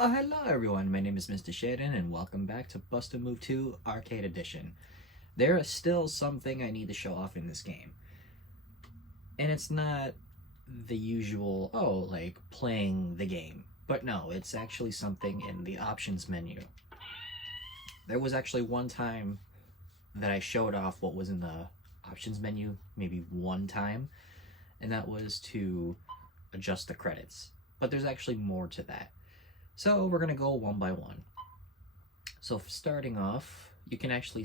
Hello everyone, my name is Mr. Shaden and welcome back to Bust a Move 2 Arcade Edition. There is still something I need to show off in this game. And it's not the usual, like playing the game. But no, it's actually something in the options menu. There was actually one time that I showed off what was in the options menu, maybe one time, and that was to adjust the credits. But there's actually more to that. So we're going to go one by one. So starting off, you can actually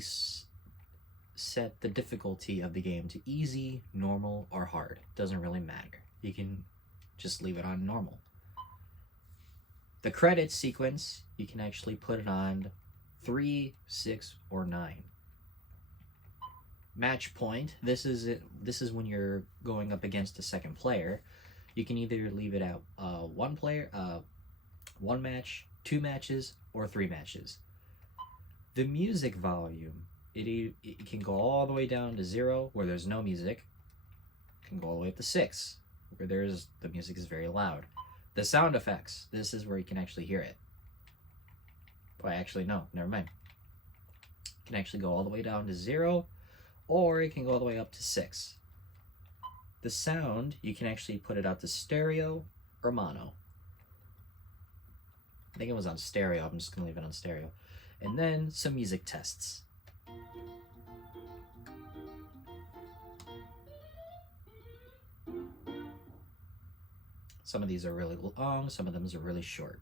set the difficulty of the game to easy, normal, or hard. Doesn't really matter. You can just leave it on normal. The credits sequence, you can actually put it on 3, 6, or 9. Match point, this is when you're going up against a second player. You can either leave it at one match, 2 matches, or 3 matches. The music volume, it can go all the way down to 0, where there's no music. It can go all the way up to 6, where the music is very loud. The sound effects, this is where you can actually hear it. Oh, actually, no, never mind. It can actually go all the way down to 0, or it can go all the way up to 6. The sound, you can actually put it out to stereo or mono. I think it was on stereo. I'm just going to leave it on stereo. And then some music tests. Some of these are really long, some of them are really short.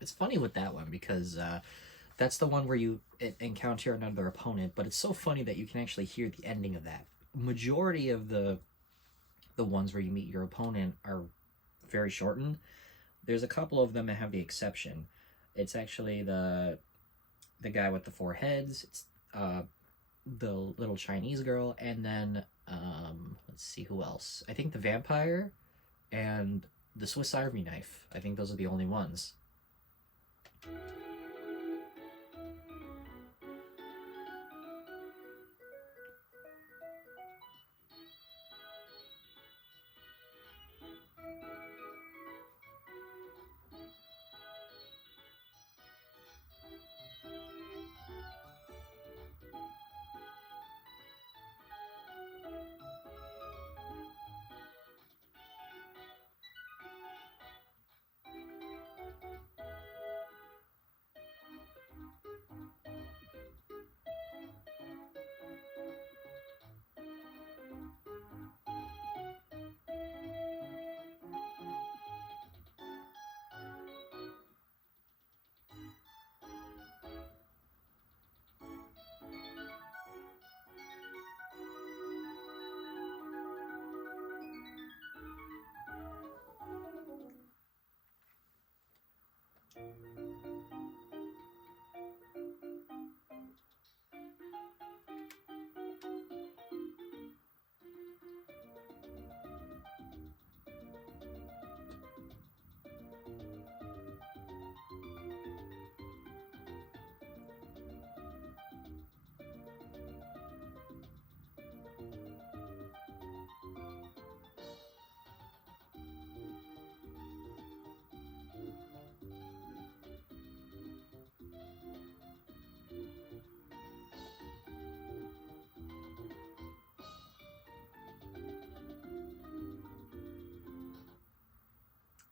It's funny with that one because that's the one where you encounter another opponent, but it's so funny that you can actually hear the ending of that. Majority of the ones where you meet your opponent are very shortened. There's a couple of them that have the exception. It's actually the guy with the 4 heads. It's the little Chinese girl, and then let's see who else. I think the vampire and the Swiss Army knife. I think those are the only ones.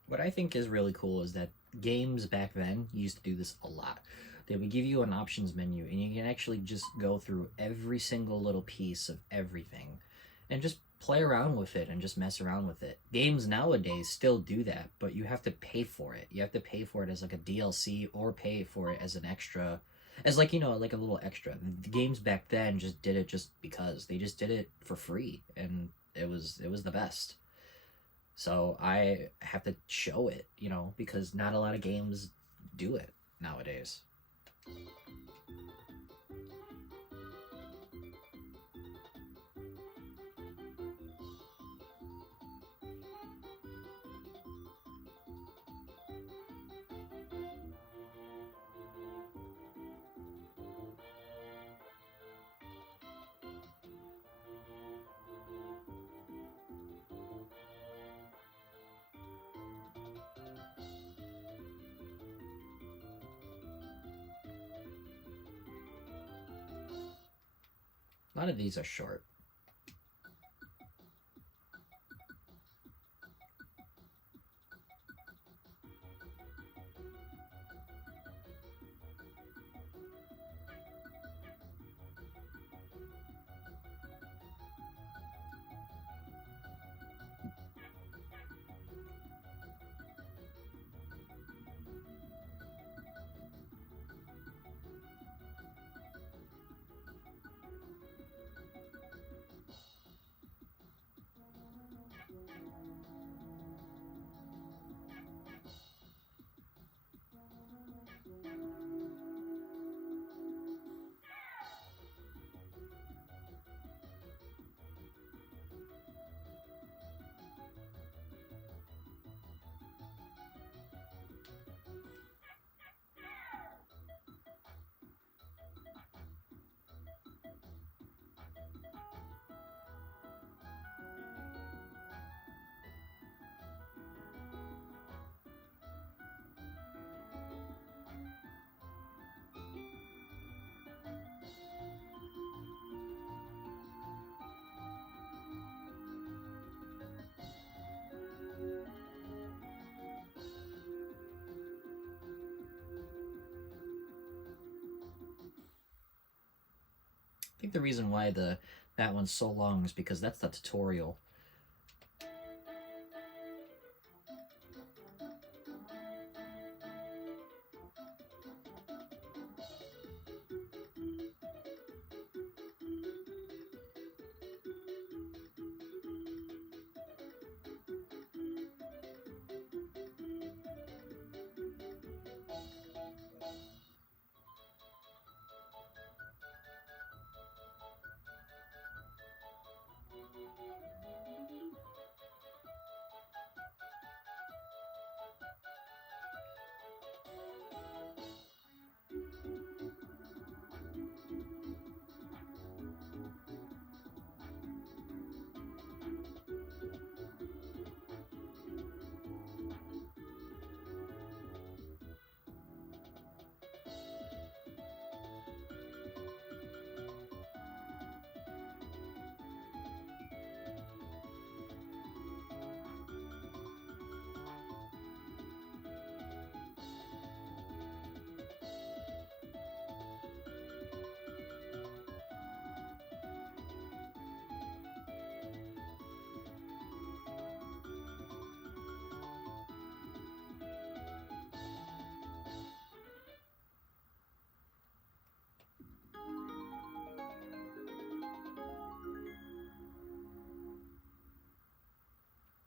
What I think is really cool is that games back then used to do this a lot. They would give you an options menu and you can actually just go through every single little piece of everything and just play around with it and just mess around with it. Games nowadays still do that, but you have to pay for it. You have to pay for it as like a DLC or pay for it as an extra as like, you know, like a little extra. The games back then just did it just because they just did it for free, and it was the best. So I have to show it, you know, because not a lot of games do it nowadays. A lot of these are short. I think the reason why the that one's so long is because that's the tutorial.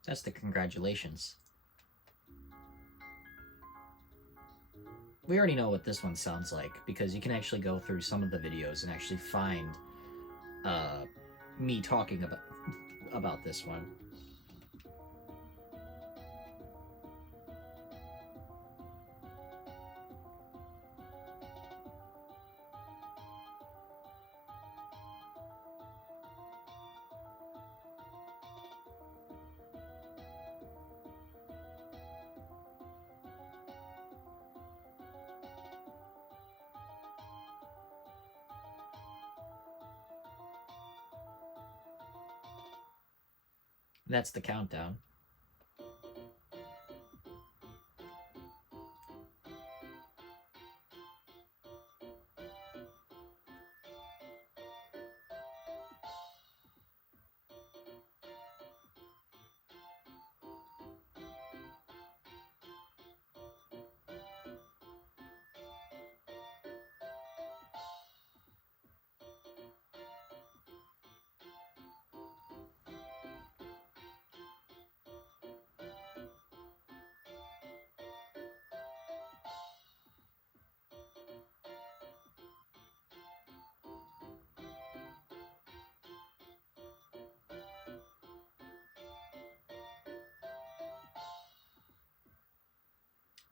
That's the congratulations. We already know what this one sounds like because you can actually go through some of the videos and actually find uh, me talking about this one. That's the countdown.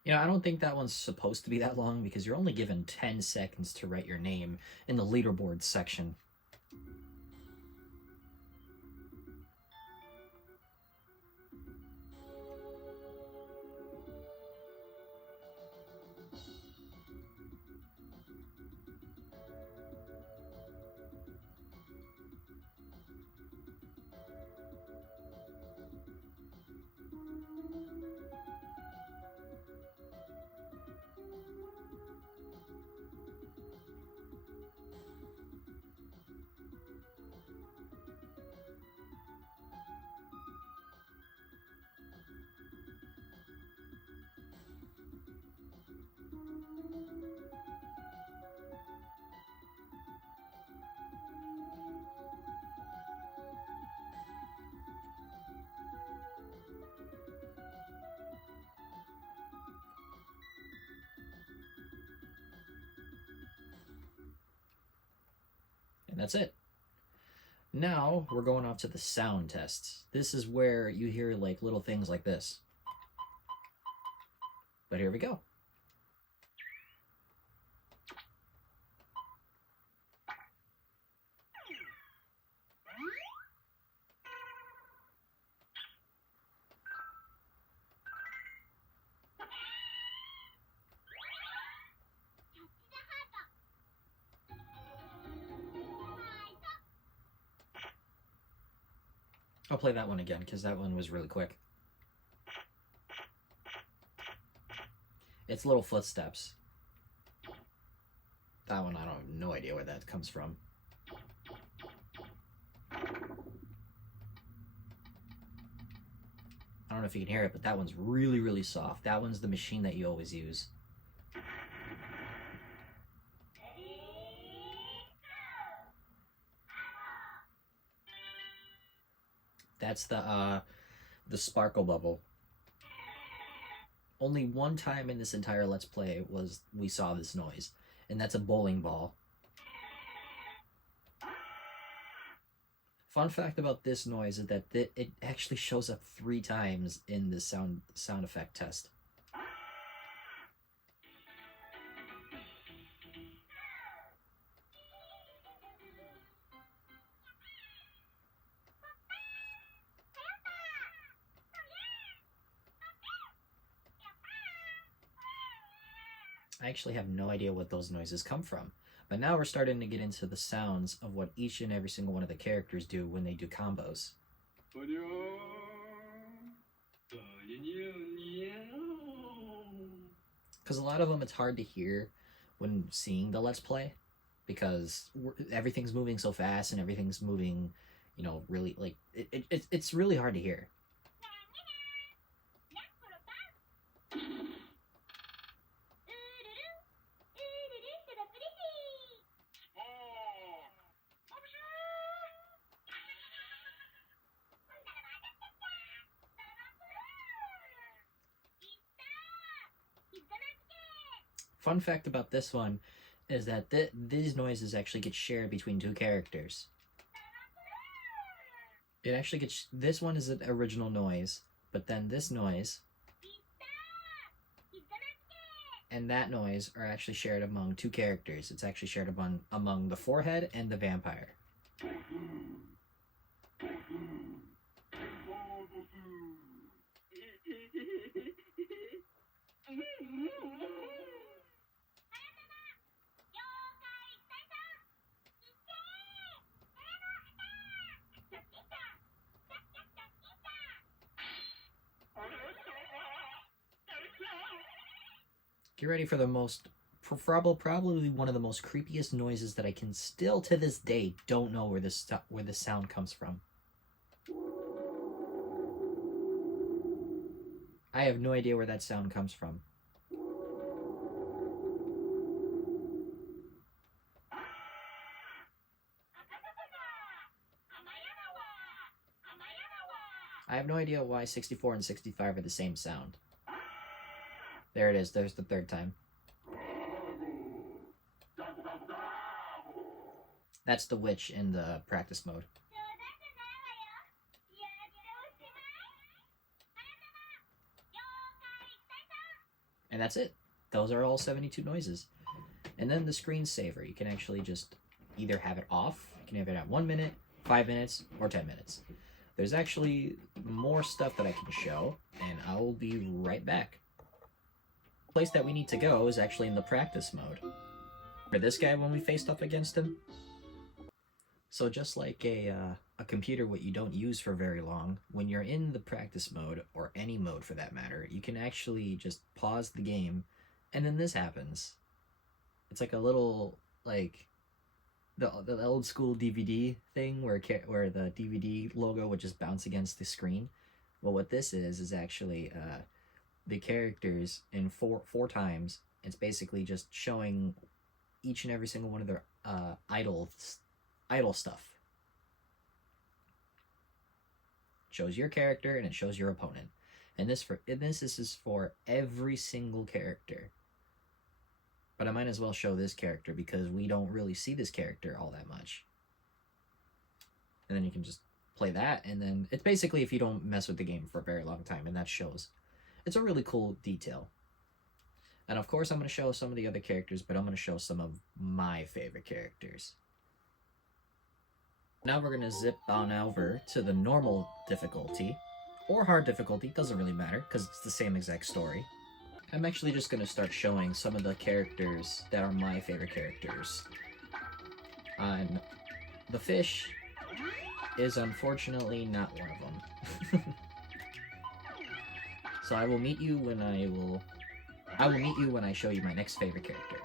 You know, I don't think that one's supposed to be that long because you're only given 10 seconds to write your name in the leaderboard section. And that's it. Now we're going off to the sound tests. This is where you hear like little things like this. But here we go. I'll play that one again because that one was really quick. It's little footsteps. That one, I don't have no idea where that comes from. I don't know if you can hear it, but that one's really, really soft. That one's the machine that you always use. That's the sparkle bubble. Only one time in this entire Let's Play was we saw this noise, and that's a bowling ball. Fun fact about this noise is that it actually shows up 3 times in the sound effect test. I actually have no idea what those noises come from. But now we're starting to get into the sounds of what each and every single one of the characters do when they do combos. Because a lot of them it's hard to hear when seeing the Let's Play, because everything's moving so fast and everything's moving, you know, really, like, it's really hard to hear. Fun fact about this one is that these noises actually get shared between 2 characters. It actually gets, this one is an original noise, but then this noise and that noise are actually shared among 2 characters. It's actually shared among the forehead and the vampire. Get ready for the most, probably one of the most creepiest noises that I can still to this day don't know where this sound comes from. I have no idea where that sound comes from. I have no idea why 64 and 65 are the same sound. There it is. There's the 3rd time. That's the witch in the practice mode. And that's it. Those are all 72 noises. And then the screensaver, you can actually just either have it off, you can have it at 1 minute, 5 minutes, or 10 minutes. There's actually more stuff that I can show, and I'll be right back. The place that we need to go is actually in the practice mode. For this guy, when we faced up against him, so just like a computer what you don't use for very long, when you're in the practice mode, or any mode for that matter, you can actually just pause the game, and then this happens. It's like a little, like, the old school DVD thing where the DVD logo would just bounce against the screen. Well, what this is actually the characters in four times. It's basically just showing each and every single one of their idle stuff. It shows your character and it shows your opponent, and this is for every single character. But I might as well show this character because we don't really see this character all that much. And then you can just play that, and then it's basically if you don't mess with the game for a very long time, and that shows. It's a really cool detail. And of course I'm going to show some of the other characters, but I'm going to show some of my favorite characters. Now we're going to zip on over to the normal difficulty, or hard difficulty, doesn't really matter, because it's the same exact story. I'm actually just going to start showing some of the characters that are my favorite characters. The fish is unfortunately not one of them. So I will meet you when I show you my next favorite character.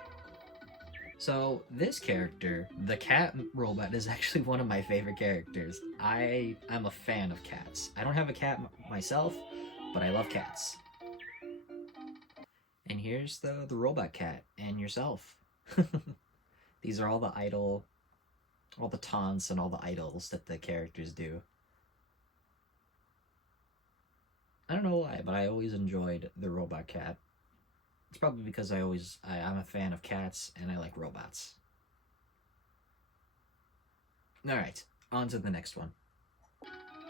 So this character, the cat robot, is actually one of my favorite characters. I'm a fan of cats. I don't have a cat myself, but I love cats. And here's the robot cat and yourself. These are all the taunts and all the idols that the characters do. I don't know why, but I always enjoyed the robot cat. It's probably because I'm a fan of cats and I like robots. Alright, on to the next one.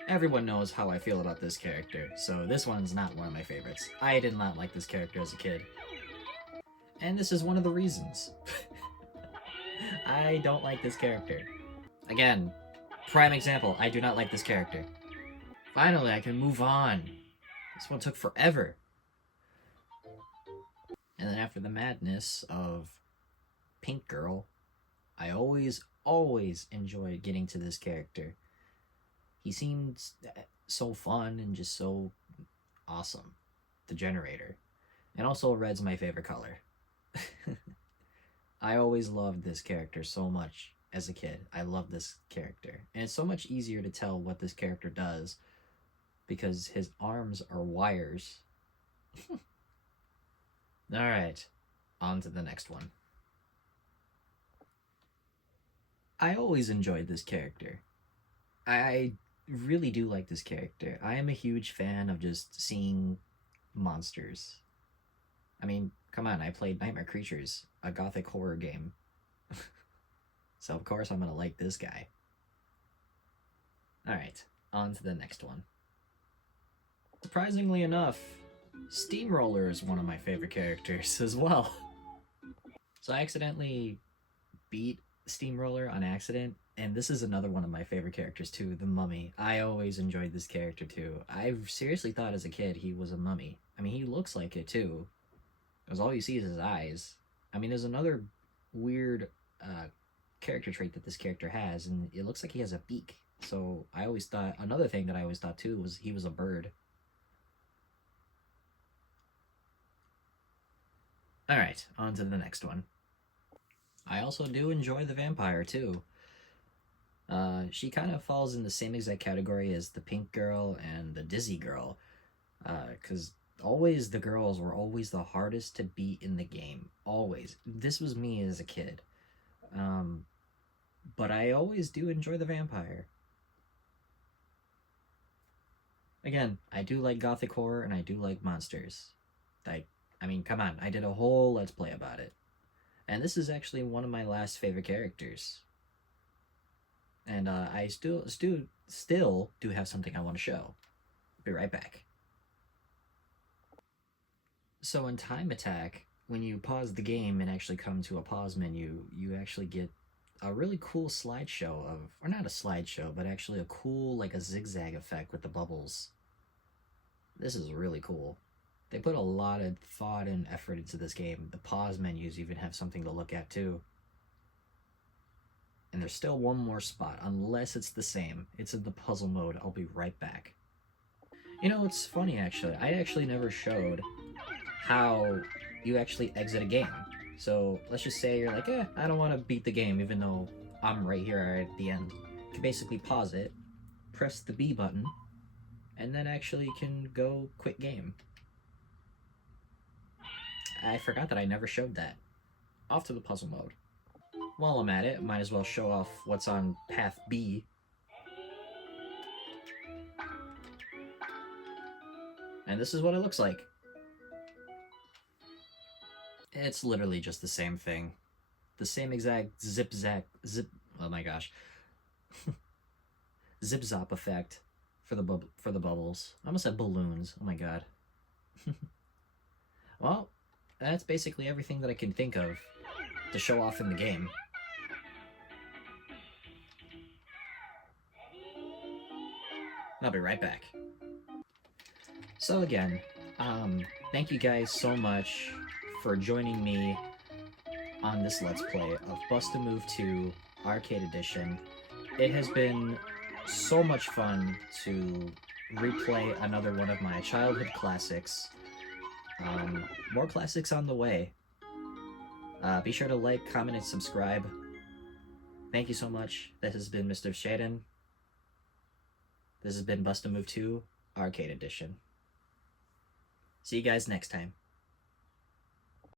Everyone knows how I feel about this character, so this one's not one of my favorites. I did not like this character as a kid. And this is one of the reasons. I don't like this character. Again, prime example, I do not like this character. Finally, I can move on. This one took forever. And then after the madness of Pink Girl, I always enjoyed getting to this character. He seemed so fun and just so awesome. The Generator. And also red's my favorite color. I always loved this character so much as a kid. I love this character. And it's so much easier to tell what this character does because his arms are wires. Alright, on to the next one. I always enjoyed this character. I really do like this character. I am a huge fan of just seeing monsters. I mean, come on, I played Nightmare Creatures, a gothic horror game. So of course I'm gonna like this guy. Alright, on to the next one. Surprisingly enough, Steamroller is one of my favorite characters as well. So I accidentally beat Steamroller on accident, and this is another one of my favorite characters too, the Mummy. I always enjoyed this character too. I seriously thought as a kid he was a mummy. I mean, he looks like it too, because all you see is his eyes. I mean, there's another weird character trait that this character has, and it looks like he has a beak. So I always thought, another thing that I always thought too was he was a bird. Alright, on to the next one. I also do enjoy the vampire too. She kind of falls in the same exact category as the Pink Girl and the Dizzy Girl. Because always the girls were always the hardest to beat in the game. Always. This was me as a kid. But I always do enjoy the vampire. Again, I do like gothic horror and I do like monsters. I mean, come on, I did a whole Let's Play about it. And this is actually one of my last favorite characters. And I still do have something I want to show. Be right back. So in Time Attack, when you pause the game and actually come to a pause menu, you actually get a really cool slideshow of, or not a slideshow, but actually a cool, like a zigzag effect with the bubbles. This is really cool. They put a lot of thought and effort into this game. The pause menus even have something to look at too. And there's still one more spot, unless it's the same. It's in the puzzle mode. I'll be right back. You know, it's funny actually. I actually never showed how you actually exit a game. So let's just say you're like, I don't want to beat the game, even though I'm right here at the end. You can basically pause it, press the B button, and then actually you can go quit game. I forgot that I never showed that. Off to the puzzle mode. While I'm at it, might as well show off what's on path B. And this is what it looks like. It's literally just the same thing. The same exact zip, oh my gosh. Zip zop effect for the bubbles. I almost said balloons. Oh my god. Well, that's basically everything that I can think of to show off in the game. I'll be right back. So again, thank you guys so much for joining me on this Let's Play of Bust-a-Move 2 Arcade Edition. It has been so much fun to replay another one of my childhood classics. More classics on the way. Be sure to like, comment, and subscribe. Thank you so much. This has been Mr. Shaden. This has been Bust-a-Move 2 Arcade Edition. See you guys next time.